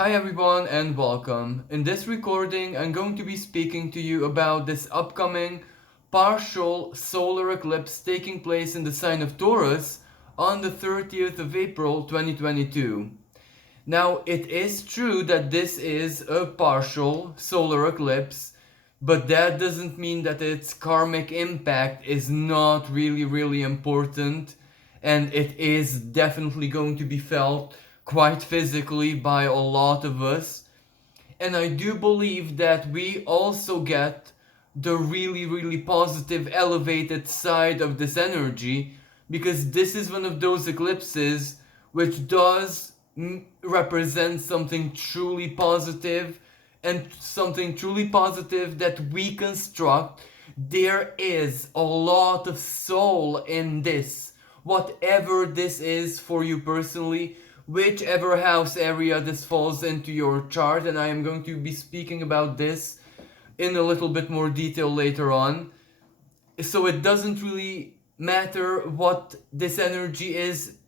Hi everyone and welcome. In this recording, I'm going to be speaking to you about this upcoming partial solar eclipse taking place in the sign of Taurus on the 30th of April 2022. Now, it is true that this is a partial solar eclipse, but that doesn't mean that its karmic impact is not really important, and it is definitely going to be felt quite physically by a lot of us. And I do believe that we also get the really positive elevated side of this energy, because this is one of those eclipses which does represent something truly positive, and something truly positive that we construct. There is a lot of soul in this, whatever this is for you personally, whichever house area this falls into your chart, and I am going to be speaking about this in a little bit more detail later on. So it doesn't really matter what this energy is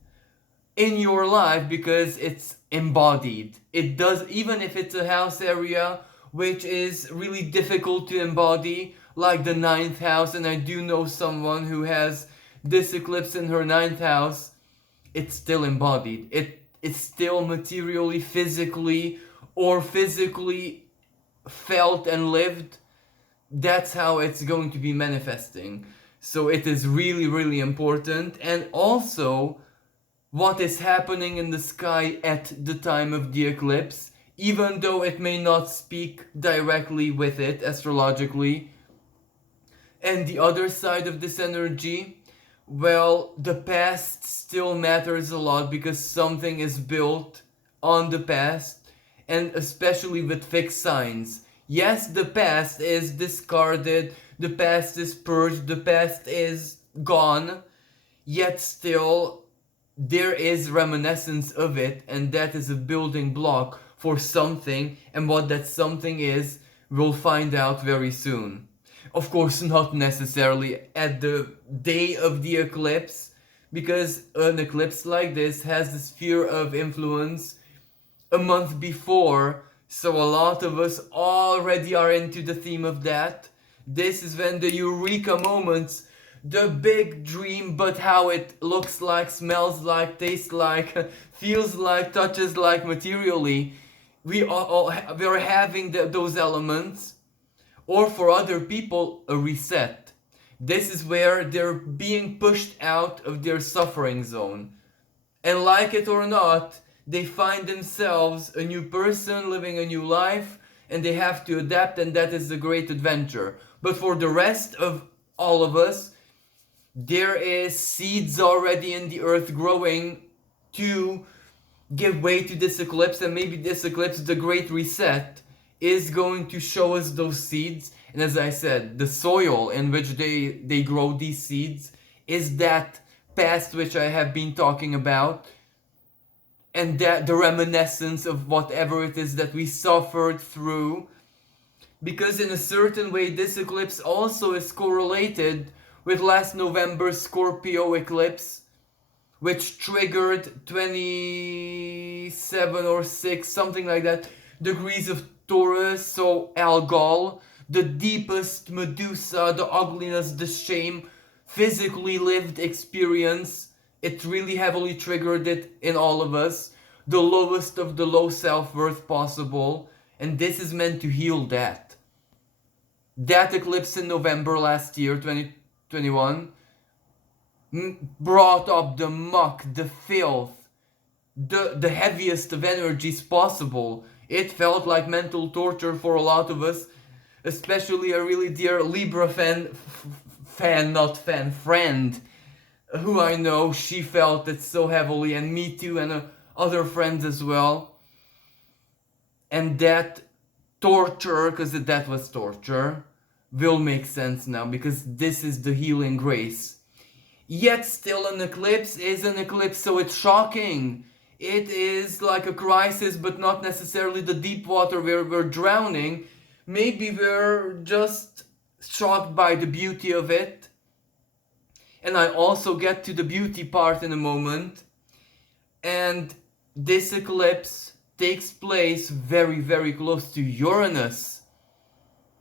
in your life because it's embodied. It does, even if it's a house area which is really difficult to embody, like the ninth house, and I do know someone who has this eclipse in her ninth house. It's still embodied. It's still materially, physically, or physically felt and lived. That's how it's going to be manifesting. So it is really important. And also, what is happening in the sky at the time of the eclipse, even though it may not speak directly with it astrologically. And the other side of this energy, well, the past still matters a lot because something is built on the past, and especially with fixed signs. Yes, the past is discarded, the past is purged, the past is gone, yet still there is reminiscence of it, and that is a building block for something, and what that something is, we'll find out very soon. Of course, not necessarily at the day of the eclipse, because an eclipse like this has the sphere of influence a month before, so a lot of us already are into the theme of that. This is when the eureka moments, the big dream, but how it looks like, smells like, tastes like, feels like, touches like materially. We're having those elements, or for other people, a reset. This is where they're being pushed out of their suffering zone. And like it or not, they find themselves a new person living a new life, and they have to adapt, and that is a great adventure. But for the rest of all of us, there is seeds already in the earth growing to give way to this eclipse, and maybe this eclipse, the great reset, is going to show us those seeds. And as I said, the soil in which they grow these seeds is that past which I have been talking about, and that the reminiscence of whatever it is that we suffered through. Because in a certain way, this eclipse also is correlated with last November's Scorpio eclipse, which triggered 27 or 6, something like that, degrees of Taurus, so Algol, the deepest Medusa, the ugliness, the shame, physically lived experience. It really heavily triggered it in all of us, the lowest of the low self-worth possible, and this is meant to heal that. That eclipse in November last year, 2021, brought up the muck, the filth, the heaviest of energies possible. It felt like mental torture for a lot of us, especially a really dear Libra friend, who I know, she felt it so heavily, and me too, and other friends as well. And that torture, because that was torture, will make sense now, because this is the healing grace. Yet still, an eclipse is an eclipse, so it's shocking. It is like a crisis, but not necessarily the deep water where we're drowning. Maybe we're just shocked by the beauty of it. And I also get to the beauty part in a moment. And this eclipse takes place very, very close to Uranus.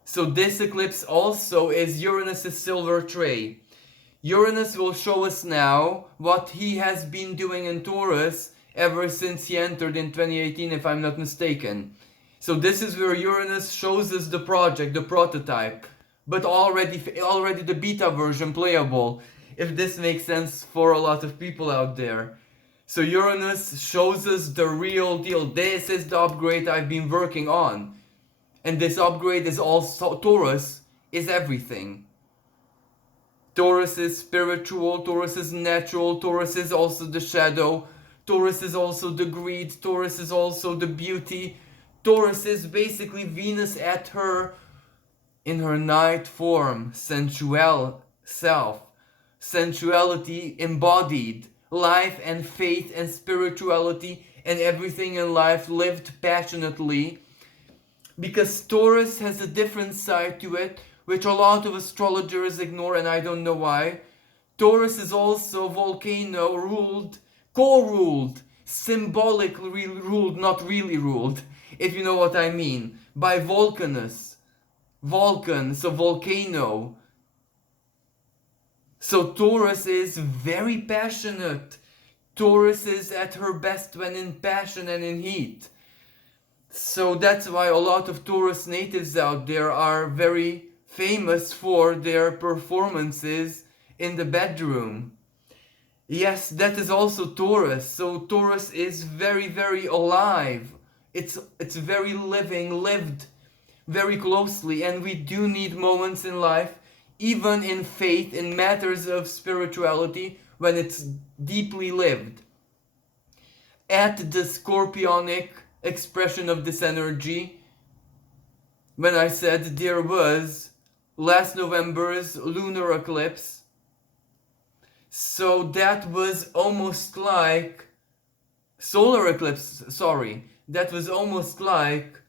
So this eclipse also is Uranus' silver tray. Uranus will show us now what he has been doing in Taurus ever since he entered in 2018, if I'm not mistaken. So this is where Uranus shows us the project, the prototype, but already the beta version playable, if this makes sense for a lot of people out there. So Uranus shows us the real deal. This is the upgrade I've been working on. And this upgrade is also, Taurus is everything. Taurus is spiritual, Taurus is natural, Taurus is also the shadow, Taurus is also the greed, Taurus is also the beauty. Taurus is basically Venus at her, in her night form, sensual self, sensuality embodied, life and faith and spirituality and everything in life lived passionately. Because Taurus has a different side to it, which a lot of astrologers ignore, and I don't know why. Taurus is also volcano ruled, co-ruled, symbolically ruled, not really ruled, if you know what I mean, by Vulcanus. Vulcan, so volcano. So Taurus is very passionate. Taurus is at her best when in passion and in heat. So that's why a lot of Taurus natives out there are very famous for their performances in the bedroom. Yes, that is also Taurus. So Taurus is very, very alive. It's very lived very closely, and we do need moments in life, even in faith, in matters of spirituality, when it's deeply lived. At the scorpionic expression of this energy, when I said there was last November's lunar eclipse, so that was almost like solar eclipse, sorry, that was almost like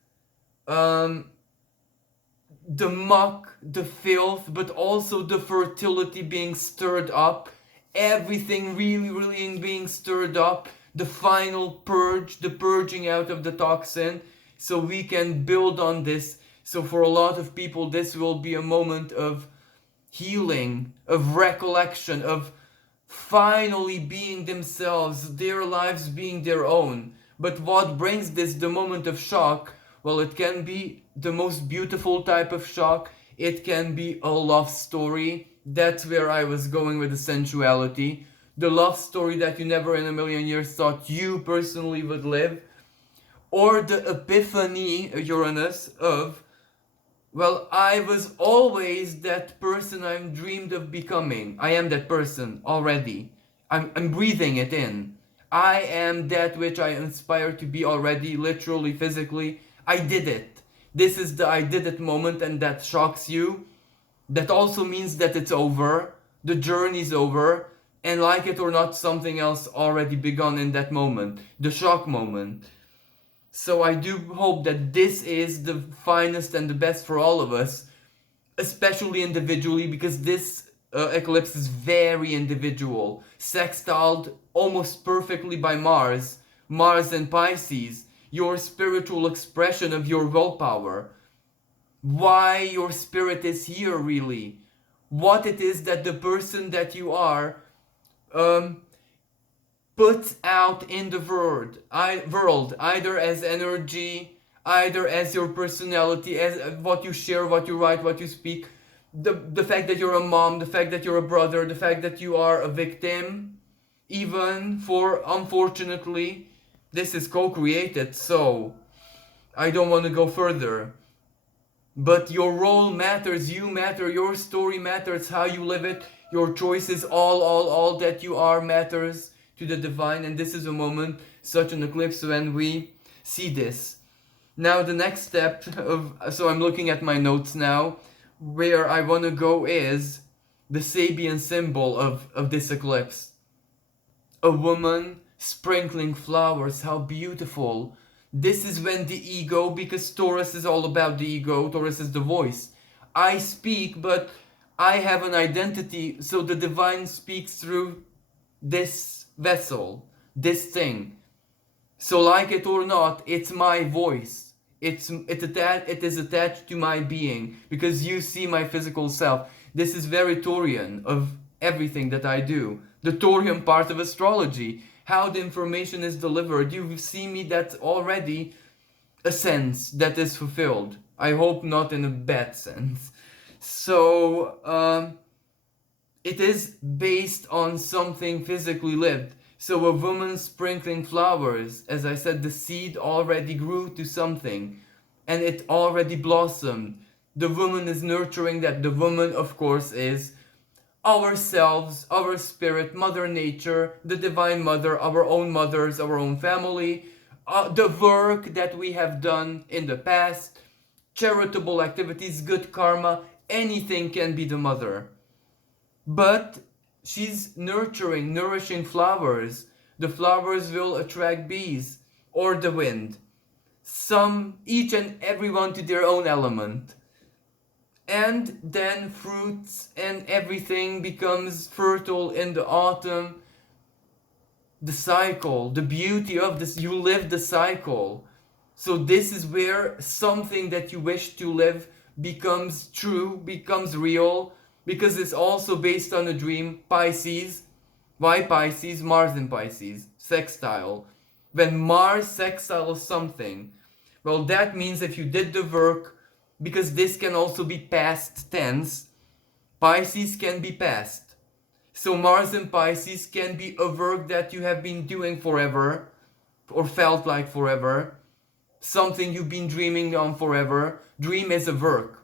the muck, the filth, but also the fertility being stirred up, everything really being stirred up, the final purge, the purging out of the toxin, so we can build on this. So for a lot of people, this will be a moment of healing, of recollection, of finally being themselves, their lives being their own. But what brings this, the moment of shock? Well, it can be the most beautiful type of shock. It can be a love story. That's where I was going with the sensuality. The love story that you never in a million years thought you personally would live. Or the epiphany, Uranus, of, well, I was always that person I dreamed of becoming. I am that person already. I'm breathing it in. I am that which I aspire to be already, literally, physically. I did it. This is the I did it moment, and that shocks you. That also means that it's over. The journey's over. And like it or not, something else already begun in that moment. The shock moment. So I do hope that this is the finest and the best for all of us, especially individually, because this eclipse is very individual, sextiled almost perfectly by Mars and Pisces, your spiritual expression of your willpower, why your spirit is here really, what it is that the person that you are puts out in the world, either as energy, either as your personality, as what you share, what you write, what you speak, the fact that you're a mom, the fact that you're a brother, the fact that you are a victim, even for, unfortunately, this is co-created, so I don't want to go further. But your role matters, you matter, your story matters, how you live it, your choices, all that you are matters to the divine, and this is a moment, such an eclipse, when we see this. Now the next step of, so I'm looking at my notes now, where I want to go is the Sabian symbol of this eclipse. A woman sprinkling flowers, how beautiful. This is when the ego, because Taurus is all about the ego, Taurus is the voice. I speak, but I have an identity, so the divine speaks through this vessel, this thing. So like it or not, it's my voice. It is attached to my being because you see my physical self. This is very Taurian of everything that I do. The Taurian part of astrology, how the information is delivered. You see me, that's already a sense that is fulfilled. I hope not in a bad sense. So it is based on something physically lived. So a woman sprinkling flowers, as I said, the seed already grew to something and it already blossomed. The woman is nurturing that. The woman, of course, is ourselves, our spirit, Mother Nature, the Divine Mother, our own mothers, our own family, the work that we have done in the past, charitable activities, good karma, anything can be the mother. But she's nurturing, nourishing flowers. The flowers will attract bees or the wind. Some, each and everyone to their own element. And then fruits and everything becomes fertile in the autumn. The cycle, the beauty of this, you live the cycle. So this is where something that you wish to live becomes true, becomes real, because it's also based on a dream. Pisces. Why Pisces? Mars in Pisces. Sextile. When Mars sextiles something, well, that means if you did the work, because this can also be past tense, Pisces can be past. So Mars in Pisces can be a work that you have been doing forever, or felt like forever, something you've been dreaming on forever. Dream is a work.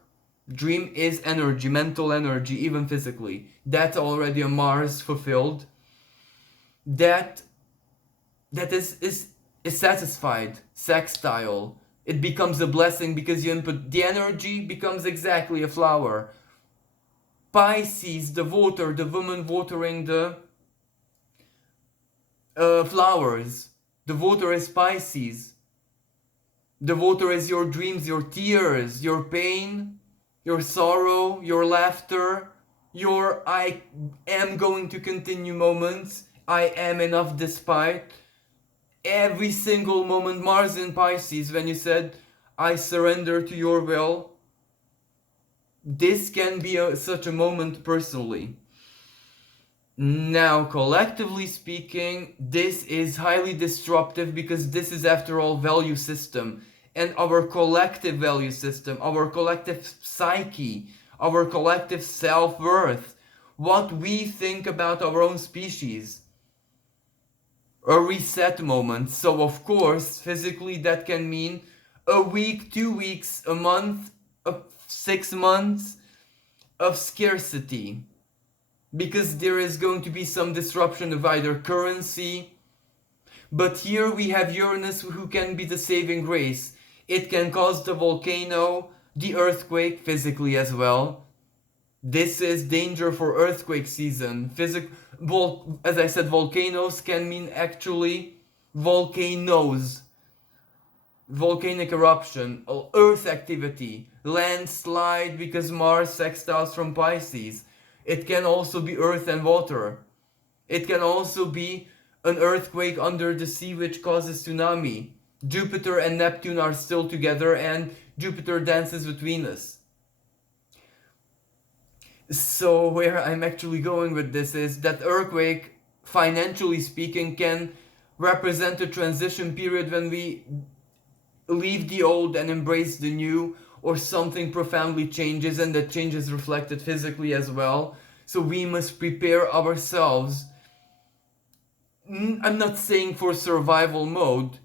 Dream is energy, mental energy, even physically. That's already a Mars fulfilled. That is satisfied, sextile. It becomes a blessing because you input the energy, becomes exactly a flower. Pisces, the water, the woman watering the flowers. The water is Pisces. The water is your dreams, your tears, your pain, your sorrow, your laughter, your I am going to continue moments. I am enough despite. Every single moment, Mars in Pisces, when you said, I surrender to your will, this can be such a moment personally. Now, collectively speaking, this is highly disruptive because this is, after all, value system. And our collective value system, our collective psyche, our collective self-worth, what we think about our own species. A reset moment. So, of course, physically that can mean a week, 2 weeks, a month, 6 months of scarcity. Because there is going to be some disruption of either currency. But here we have Uranus, who can be the saving grace. It can cause the volcano, the earthquake, physically as well. This is danger for earthquake season. As I said, volcanoes can mean actually volcanoes. Volcanic eruption, earth activity, landslide because Mars sextiles from Pisces. It can also be earth and water. It can also be an earthquake under the sea which causes tsunami. Jupiter and Neptune are still together and Jupiter dances with Venus. So where I'm actually going with this is that earthquake, financially speaking, can represent a transition period when we leave the old and embrace the new, or something profoundly changes and that change is reflected physically as well. So we must prepare ourselves. I'm not saying for survival mode,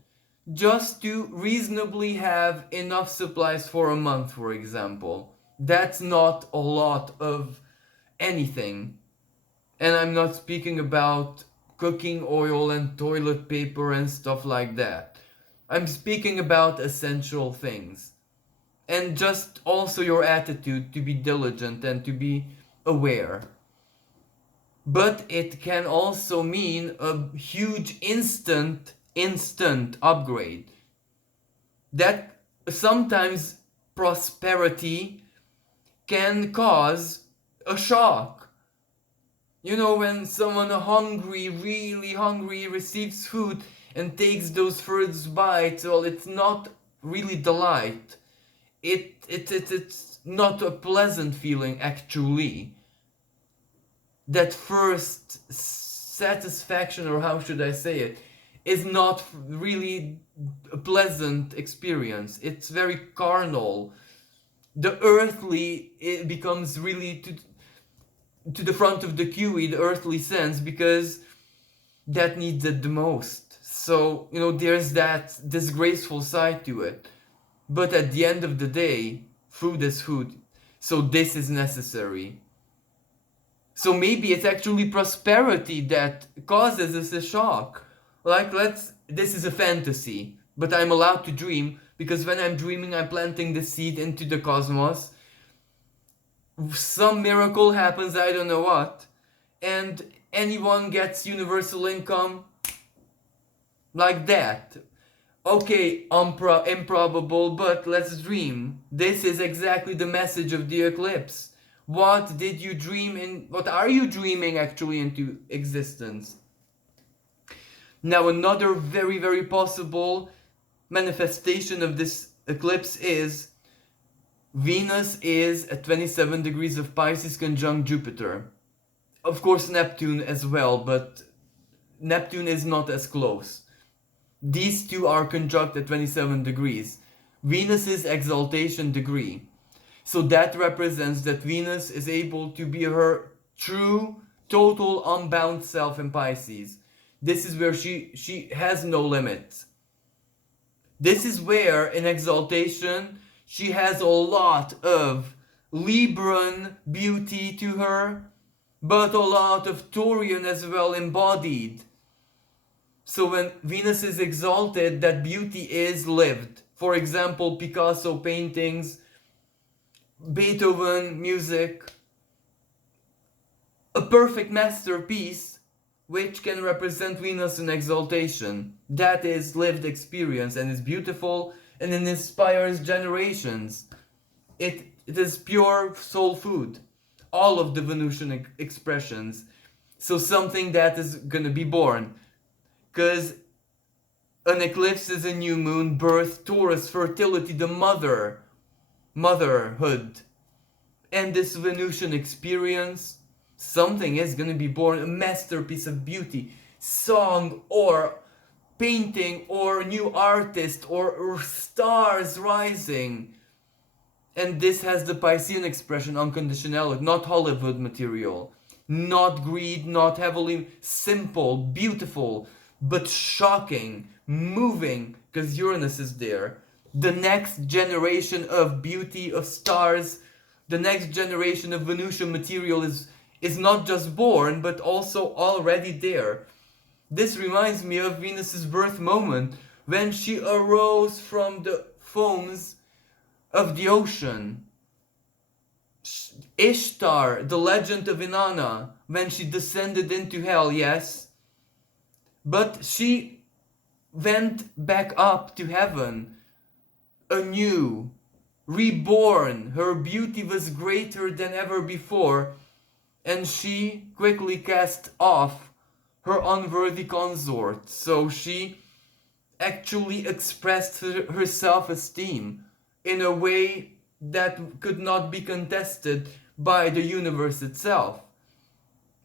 just to reasonably have enough supplies for a month, for example. That's not a lot of anything. And I'm not speaking about cooking oil and toilet paper and stuff like that. I'm speaking about essential things. And just also your attitude to be diligent and to be aware. But it can also mean a huge instant upgrade. That sometimes prosperity can cause a shock. You know, when someone hungry, really hungry, receives food and takes those first bites, well, it's not really delight. It's not a pleasant feeling actually. That first satisfaction, or how should I say it, is not really a pleasant experience. It's very carnal. The earthly, it becomes really to the front of the QE, the earthly sense, because that needs it the most. So, there's that disgraceful side to it. But at the end of the day, food is food. So this is necessary. So maybe it's actually prosperity that causes this a shock. Like, this is a fantasy, but I'm allowed to dream, because when I'm dreaming, I'm planting the seed into the cosmos. Some miracle happens, I don't know what, and anyone gets universal income like that. Okay, improbable, but let's dream. This is exactly the message of the eclipse. What did you dream in? What are you dreaming actually into existence? Now, another very, very possible manifestation of this eclipse is Venus is at 27 degrees of Pisces conjunct Jupiter. Of course, Neptune as well, but Neptune is not as close. These two are conjunct at 27 degrees. Venus's exaltation degree. So that represents that Venus is able to be her true, total, unbound self in Pisces. This is where she has no limits. This is where, in exaltation, she has a lot of Libran beauty to her, but a lot of Taurian as well embodied. So when Venus is exalted, that beauty is lived. For example, Picasso paintings, Beethoven music, a perfect masterpiece which can represent Venus in exaltation. That is lived experience, and is beautiful, and it inspires generations. It is pure soul food. All of the Venusian expressions. So something that is gonna be born. Because an eclipse is a new moon, birth, Taurus, fertility, the motherhood. And this Venusian experience, something is going to be born, a masterpiece of beauty, song or painting or new artist or stars rising. And this has the Piscean expression, unconditionality, not Hollywood material, not greed, not heavily, simple, beautiful, but shocking, moving, because Uranus is there. The next generation of beauty, of stars, the next generation of Venusian material is not just born, but also already there. This reminds me of Venus's birth moment, when she arose from the foams of the ocean. Ishtar, the legend of Inanna, when she descended into hell, yes, but she went back up to heaven, anew, reborn. Her beauty was greater than ever before, and she quickly cast off her unworthy consort. So she actually expressed her self-esteem in a way that could not be contested by the universe itself.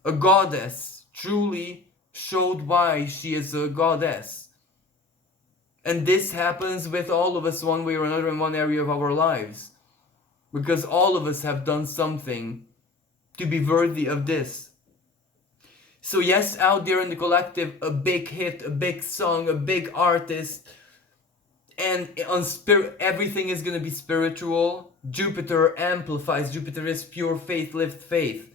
A goddess truly showed why she is a goddess. And this happens with all of us one way or another in one area of our lives. Because all of us have done something to be worthy of this. So yes, out there in the collective, a big hit, a big song, a big artist, and on everything is going to be spiritual. Jupiter amplifies. Jupiter is pure faith, lived faith.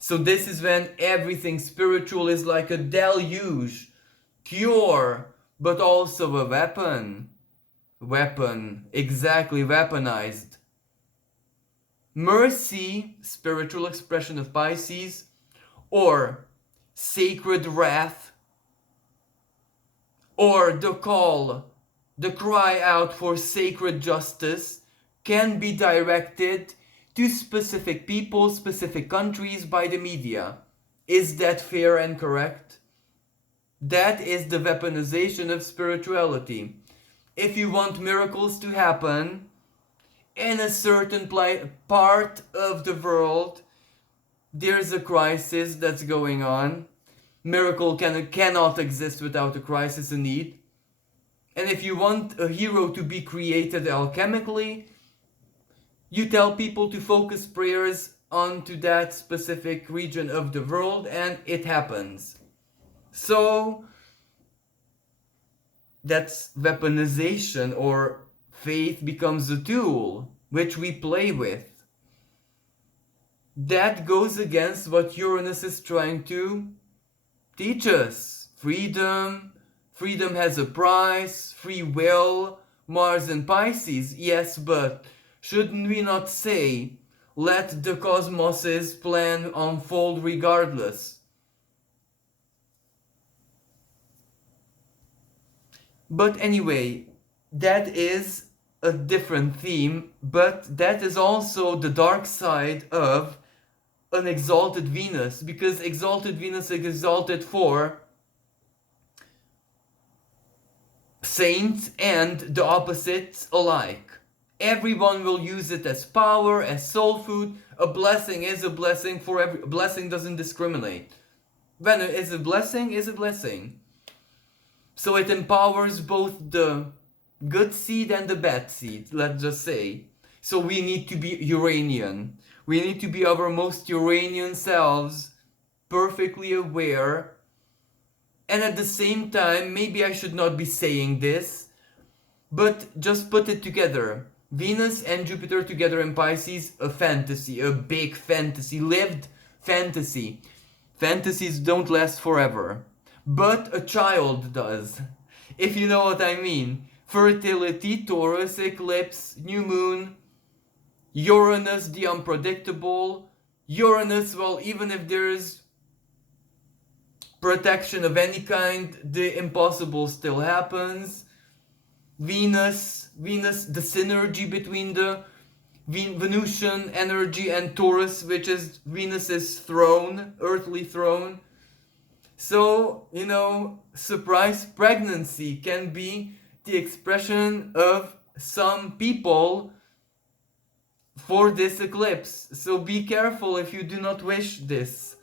So this is when everything spiritual is like a deluge, cure, but also a weapon. Weapon, exactly, weaponized. Mercy, spiritual expression of Pisces, or sacred wrath, or the call, the cry out for sacred justice, can be directed to specific people, specific countries by the media. Is that fair and correct? That is the weaponization of spirituality. If you want miracles to happen in a certain part of the world, there's a crisis that's going on. Miracle cannot exist without a crisis in need. And if you want a hero to be created alchemically, you tell people to focus prayers onto that specific region of the world, and it happens. So that's weaponization, or faith becomes a tool which we play with. That goes against what Uranus is trying to teach us. Freedom has a price, free will, Mars and Pisces, yes, but shouldn't we not say, let the cosmos's plan unfold regardless? But anyway, that is a different theme, but that is also the dark side of an exalted Venus, because exalted Venus is exalted for saints and the opposites alike. Everyone will use it as power, as soul food. A blessing is a blessing for every. A blessing doesn't discriminate. When it is a blessing, is a blessing. So it empowers both the good seed and the bad seed, let's just say. So we need to be Uranian. We need to be our most Uranian selves, perfectly aware. And at the same time, maybe I should not be saying this, but just put it together. Venus and Jupiter together in Pisces, a fantasy, a big fantasy, lived fantasy. Fantasies don't last forever, but a child does, if you know what I mean. Fertility, Taurus, eclipse, new moon, Uranus, the unpredictable. Uranus, well, even if there's protection of any kind, the impossible still happens. Venus, the synergy between the Venusian energy and Taurus, which is Venus's throne, earthly throne. So, surprise pregnancy can be the expression of some people for this eclipse. So be careful if you do not wish this.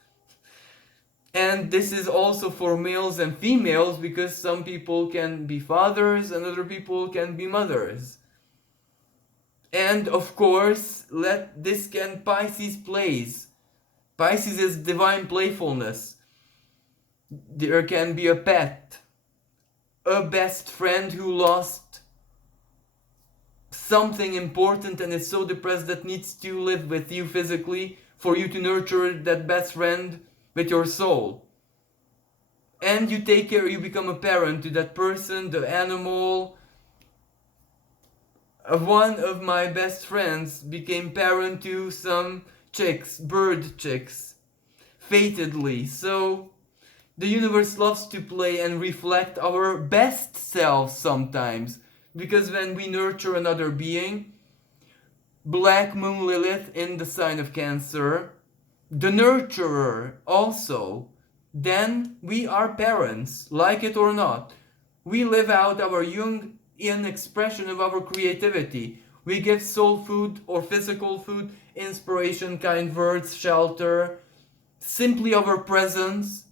And this is also for males and females, because some people can be fathers and other people can be mothers. And of course, Pisces plays. Pisces is divine playfulness. There can be a pet, a best friend who lost something important and is so depressed that needs to live with you physically for you to nurture that best friend with your soul. And you take care, you become a parent to that person, the animal. One of my best friends became parent to some chicks, bird chicks, fatedly. So the universe loves to play and reflect our best selves sometimes, because when we nurture another being, Black Moon Lilith in the sign of Cancer, the nurturer also, then we are parents, like it or not. We live out our Jungian expression of our creativity. We give soul food or physical food, inspiration, kind words, shelter, simply our presence.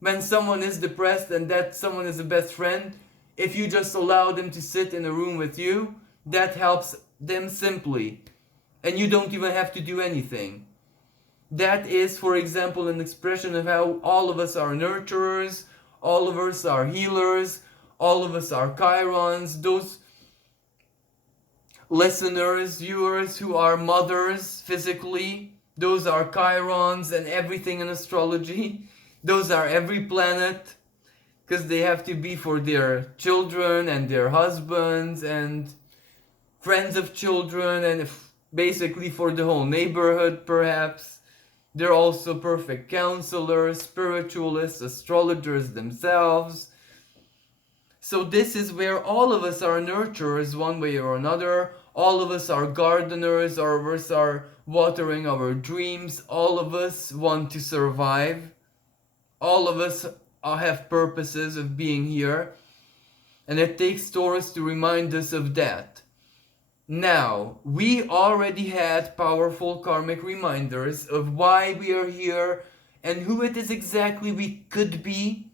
When someone is depressed and that someone is a best friend, if you just allow them to sit in a room with you, that helps them simply. And you don't even have to do anything. That is, for example, an expression of how all of us are nurturers, all of us are healers, all of us are chirons. Those listeners, viewers who are mothers physically, those are chirons and everything in astrology. Those are every planet, because they have to be for their children and their husbands and friends of children, and basically for the whole neighborhood perhaps. They're also perfect counselors, spiritualists, astrologers themselves. So this is where all of us are nurturers one way or another. All of us are gardeners, all of us are watering our dreams. All of us want to survive. All of us have purposes of being here, and it takes Taurus to remind us of that. Now, we already had powerful karmic reminders of why we are here and who it is exactly we could be.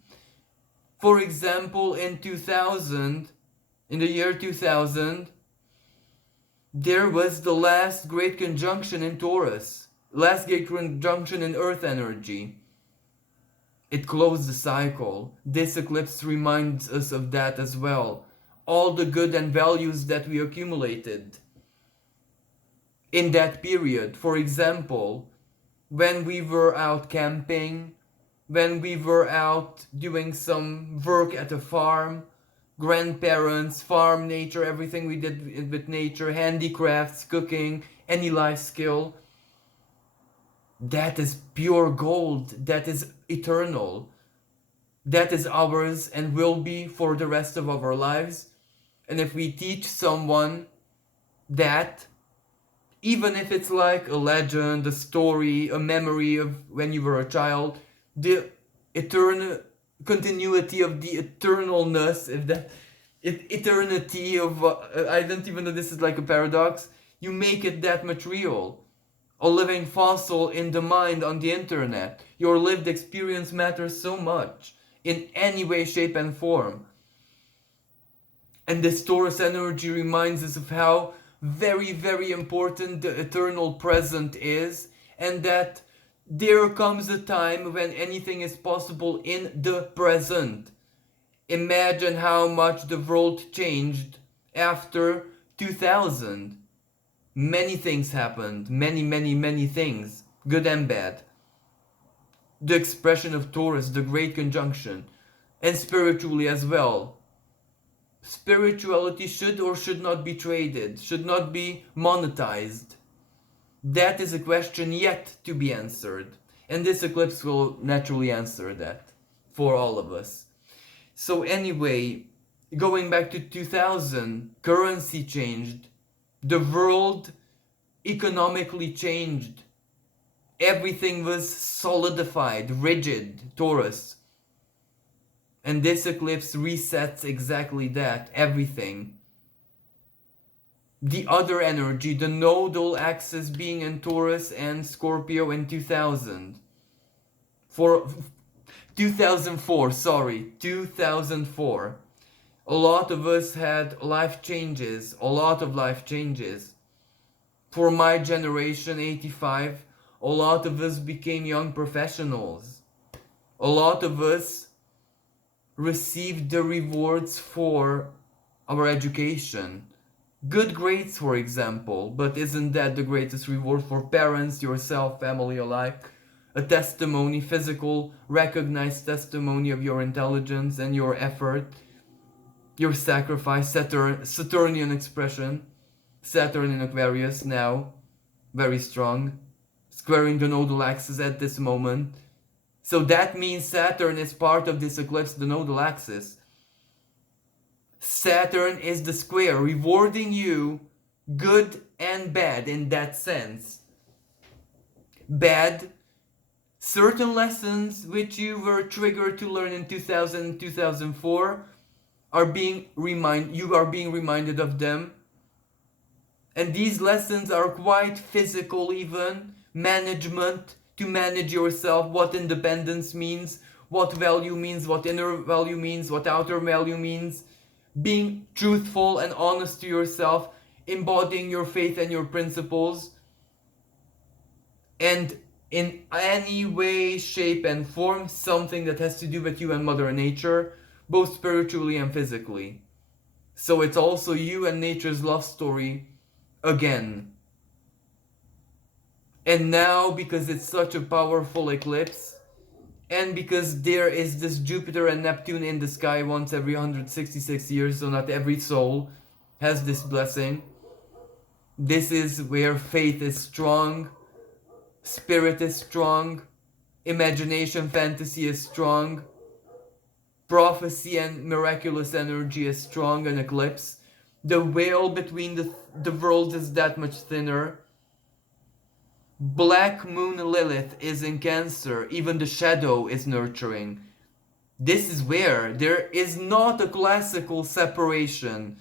For example, in the year 2000, there was the last great conjunction in Taurus, last great conjunction in Earth energy. It closed the cycle. This eclipse reminds us of that as well. All the good and values that we accumulated in that period. For example, when we were out camping, when we were out doing some work at a farm, grandparents, farm, nature, everything we did with nature, handicrafts, cooking, any life skill. That is pure gold. That is eternal. That is ours and will be for the rest of our lives. And if we teach someone that, even if it's like a legend, a story, a memory of when you were a child, the eternal continuity of the eternalness, if that eternity of I don't even know, this is like a paradox. You make it that much real. A living fossil in the mind on the internet. Your lived experience matters so much in any way, shape, and form. And this Taurus energy reminds us of how very, very important the eternal present is, and that there comes a time when anything is possible in the present. Imagine how much the world changed after 2000. Many things happened, many things, good and bad. The expression of Taurus, the great conjunction, and spiritually as well. Spirituality should or should not be traded, should not be monetized. That is a question yet to be answered. And this eclipse will naturally answer that for all of us. So anyway, going back to 2000, currency changed. The world economically changed. Everything was solidified, rigid, Taurus. And this eclipse resets exactly that, everything. The other energy, the nodal axis being in Taurus and Scorpio in 2000. For 2004. A lot of us had life changes, a lot of life changes. For my generation, 85, a lot of us became young professionals. A lot of us received the rewards for our education. Good grades, for example, but isn't that the greatest reward for parents, yourself, family alike? A testimony, physical, recognized testimony of your intelligence and your effort, your sacrifice, Saturnian expression. Saturn in Aquarius now, very strong, squaring the nodal axis at this moment. So that means Saturn is part of this eclipse, the nodal axis. Saturn is the square, rewarding you good and bad in that sense. Bad, certain lessons which you were triggered to learn in 2000 and 2004 you are being reminded of them. And these lessons are quite physical even. Management, to manage yourself, what independence means, what value means, what inner value means, what outer value means. Being truthful and honest to yourself, embodying your faith and your principles. And in any way, shape and form, something that has to do with you and Mother Nature, both spiritually and physically. So it's also you and nature's love story again. And now, because it's such a powerful eclipse, and because there is this Jupiter and Neptune in the sky once every 166 years, so not every soul has this blessing. This is where faith is strong, spirit is strong, imagination, fantasy is strong, prophecy and miraculous energy is strong in eclipse. The veil between the worlds is that much thinner. Black moon Lilith is in Cancer. Even the shadow is nurturing. This is where there is not a classical separation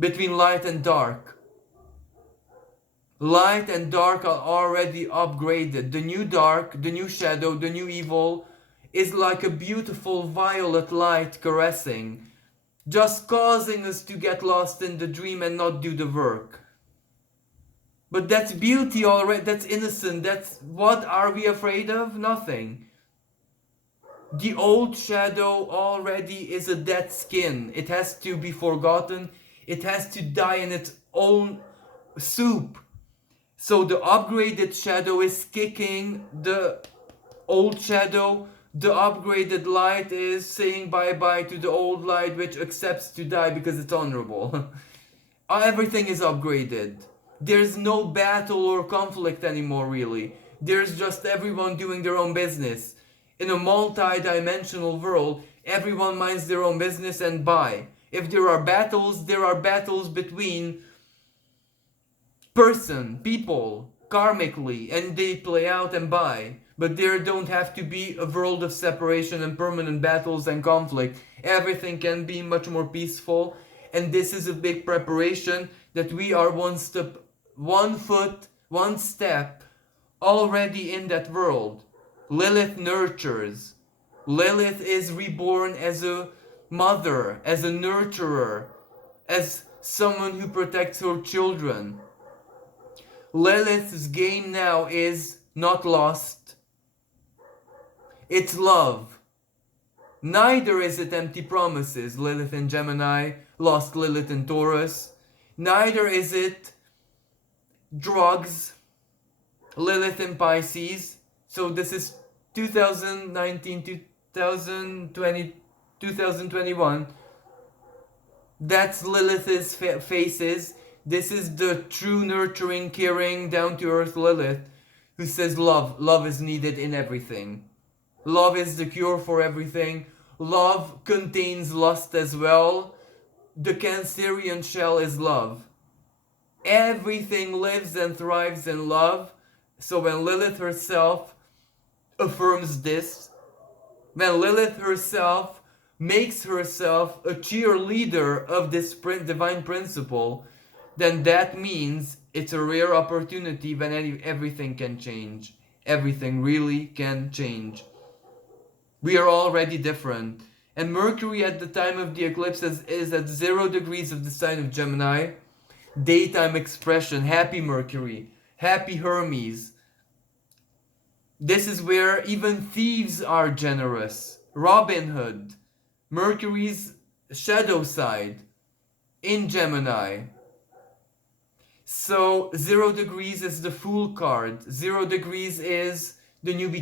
between light and dark. Light and dark are already upgraded. The new dark, the new shadow, the new evil is like a beautiful violet light caressing, just causing us to get lost in the dream and not do the work. But that's beauty already, that's innocent, that's what are we afraid of? Nothing. The old shadow already is a dead skin. It has to be forgotten. It has to die in its own soup. So the upgraded shadow is kicking the old shadow. The upgraded light is saying bye-bye to the old light, which accepts to die because it's honorable. Everything is upgraded. There's no battle or conflict anymore, really. There's just everyone doing their own business. In a multi-dimensional world, everyone minds their own business and bye. If there are battles between people, karmically, and they play out and bye. But there don't have to be a world of separation and permanent battles and conflict. Everything can be much more peaceful, and this is a big preparation that we are one step already in that world. Lilith nurtures. Lilith is reborn as a mother, as a nurturer, as someone who protects her children. Lilith's game now is not lost. It's love. Neither is it empty promises, Lilith in Gemini, lost Lilith in Taurus. Neither is it drugs, Lilith in Pisces. So this is 2019, 2020, 2021. That's Lilith's faces. This is the true nurturing, caring, down-to-earth Lilith who says love. Love is needed in everything. Love is the cure for everything. Love contains lust as well. The Cancerian shell is love. Everything lives and thrives in love. So when Lilith herself affirms this, when Lilith herself makes herself a cheerleader of this divine principle, then that means it's a rare opportunity when everything can change. Everything really can change. We are already different. And Mercury at the time of the eclipse is at 0 degrees of the sign of Gemini. Daytime expression, happy Mercury, happy Hermes. This is where even thieves are generous. Robin Hood, Mercury's shadow side in Gemini. So 0 degrees is the Fool card. 0 degrees is the new beginning.